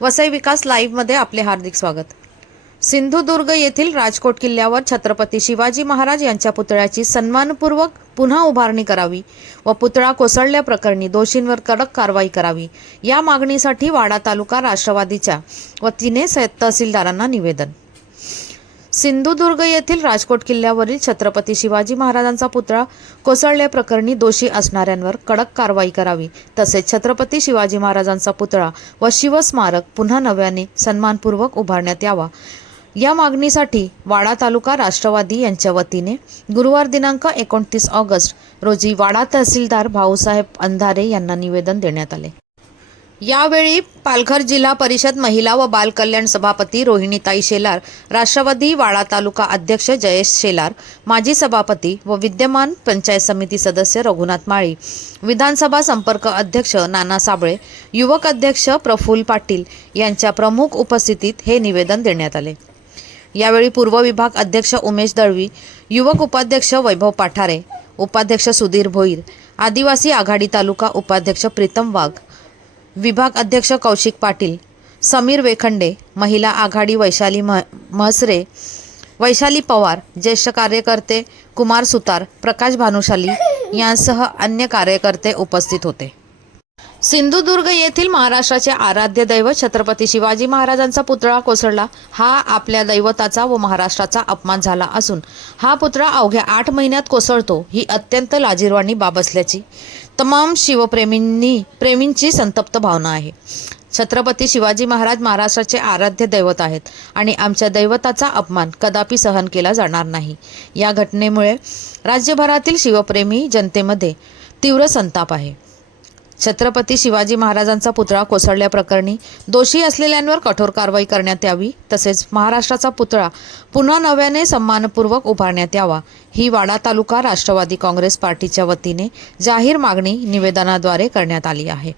वसई विकास लाईव्हमध्ये आपले हार्दिक स्वागत. सिंधुदुर्ग येथील राजकोट किल्ल्यावर छत्रपती शिवाजी महाराज यांच्या पुतळ्याची सन्मानपूर्वक पुन्हा उभारणी करावी व पुतळा कोसळल्याप्रकरणी दोषींवर कडक कारवाई करावी. या मागणीसाठी वाडा तालुका राष्ट्रवादीच्या वतीने स- तहसीलदारांना निवेदन. सिंधुदुर्ग येथील राजकोट किल्ल्यावरील छत्रपती शिवाजी महाराजांचा पुतळा कोसळल्याप्रकरणी दोषी असणाऱ्यांवर कडक कारवाई करावी. तसेच छत्रपती शिवाजी महाराजांचा पुतळा व शिवस्मारक पुन्हा नव्याने सन्मानपूर्वक उभारण्यात यावा. या मागणीसाठी वाडा तालुका राष्ट्रवादी यांच्या वतीने गुरुवार दिनांक एकोणतीस ऑगस्ट रोजी वाडा तहसीलदार भाऊसाहेब अंधारे यांना निवेदन देण्यात आले. यावेळी पालघर जिल्हा परिषद महिला व बाल कल्याण सभापती रोहिणीताई शेलार राष्ट्रवादी वाडा तालुका अध्यक्ष जयेश शेलार माजी सभापती व विद्यमान पंचायत समिती सदस्य रघुनाथ माळी विधानसभा संपर्क अध्यक्ष नाना साबळे युवक अध्यक्ष प्रफुल्ल पाटील यांच्या प्रमुख उपस्थितीत हे निवेदन देण्यात आले. यावेळी पूर्व विभाग अध्यक्ष उमेश दळवी युवक उपाध्यक्ष वैभव पाठारे उपाध्यक्ष सुधीर भोईर आदिवासी आघाडी तालुका उपाध्यक्ष प्रीतम वाघ विभाग अध्यक्ष कौशिक पाटील समीर वेखंडे महिला आघाडी वैशाली मह म्हसरे वैशाली पवार ज्येष्ठ कार्यकर्ते कुमार सुतार प्रकाश भानुशाली यांसह अन्य कार्यकर्ते उपस्थित होते. सिंधुदुर्ग येथील महाराष्ट्राचे आराध्य दैवत छत्रपती शिवाजी महाराजांचा पुतळा कोसळला. हा आपल्या दैवताचा व महाराष्ट्राचा अपमान झाला असून हा पुतळा अवघ्या आठ महिन्यात कोसळतो ही अत्यंत लाजीरवाणी बाब असल्याची तमाम शिवप्रेमींनी प्रेमींची संतप्त भावना आहे. छत्रपती शिवाजी महाराज महाराष्ट्राचे आराध्य दैवत आहेत आणि आमच्या दैवताचा अपमान कदापि सहन केला जाणार नाही. या घटनेमुळे राज्यभरातील शिवप्रेमी जनतेमध्ये तीव्र संताप आहे. छत्रपती शिवाजी महाराजांचा पुतळा कोसळल्याप्रकरणी दोषी असलेल्यांवर कठोर कारवाई करण्यात यावी तसेच महाराष्ट्राचा पुतळा पुन्हा नव्याने सन्मानपूर्वक उभारण्यात यावा ही वाडा तालुका राष्ट्रवादी काँग्रेस पार्टीच्या वतीने जाहीर मागणी निवेदनाद्वारे करण्यात आली आहे.